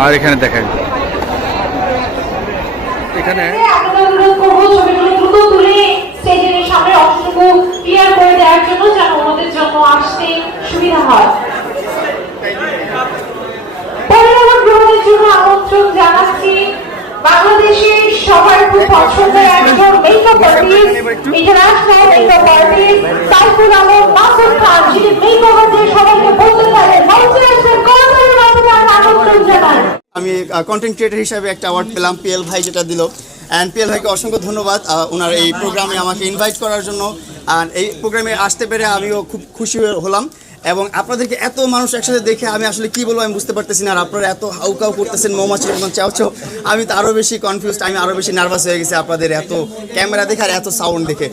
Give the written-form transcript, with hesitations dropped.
আর এখানে দেখেন এখানে অনুরোধ করবো ছবিগুলো দ্রুত তুলে স্টেজের সামনে অংশটুকু ক্লিয়ার করে দেওয়ার জন্য যেন ওনাদের জন্য আসতে সুবিধা হয়। পরিণাম গ্রহণের জন্য আমন্ত্রণ জানাচ্ছি বাংলাদেশের সবার খুব পছন্দের একজন makeup artist, international makeup artist Saiful Alam Masud Khan, যিনি মেকআপারদের সবাইকে বলতে পারেন মঞ্চে আসবেন করতালির মাধ্যমে আমরা আমন্ত্রণ জানাই। আমি কন্টেন্ট ক্রিয়েটর হিসাবে একটা অ্যাওয়ার্ড পেলাম, পিএল ভাই যেটা দিল। অ্যান্ড পিএল ভাইকে অসংখ্য ধন্যবাদ ওনার এই প্রোগ্রামে আমাকে ইনভাইট করার জন্য। আর এই প্রোগ্রামে আসতে পেরে আমিও খুব খুশি হলাম এবং আপনাদেরকে এত মানুষ একসাথে দেখে আমি আসলে কী বলবো আমি বুঝতে পারতেছি না। আর আপনারা এত হাউকাউ করতেছেন মৌমাছি এবং চাও চাও, আমি তো আরও বেশি কনফিউজড, আমি আরও বেশি নার্ভাস হয়ে গেছি আপনাদের এত ক্যামেরা দেখে আর এত সাউন্ড দেখে।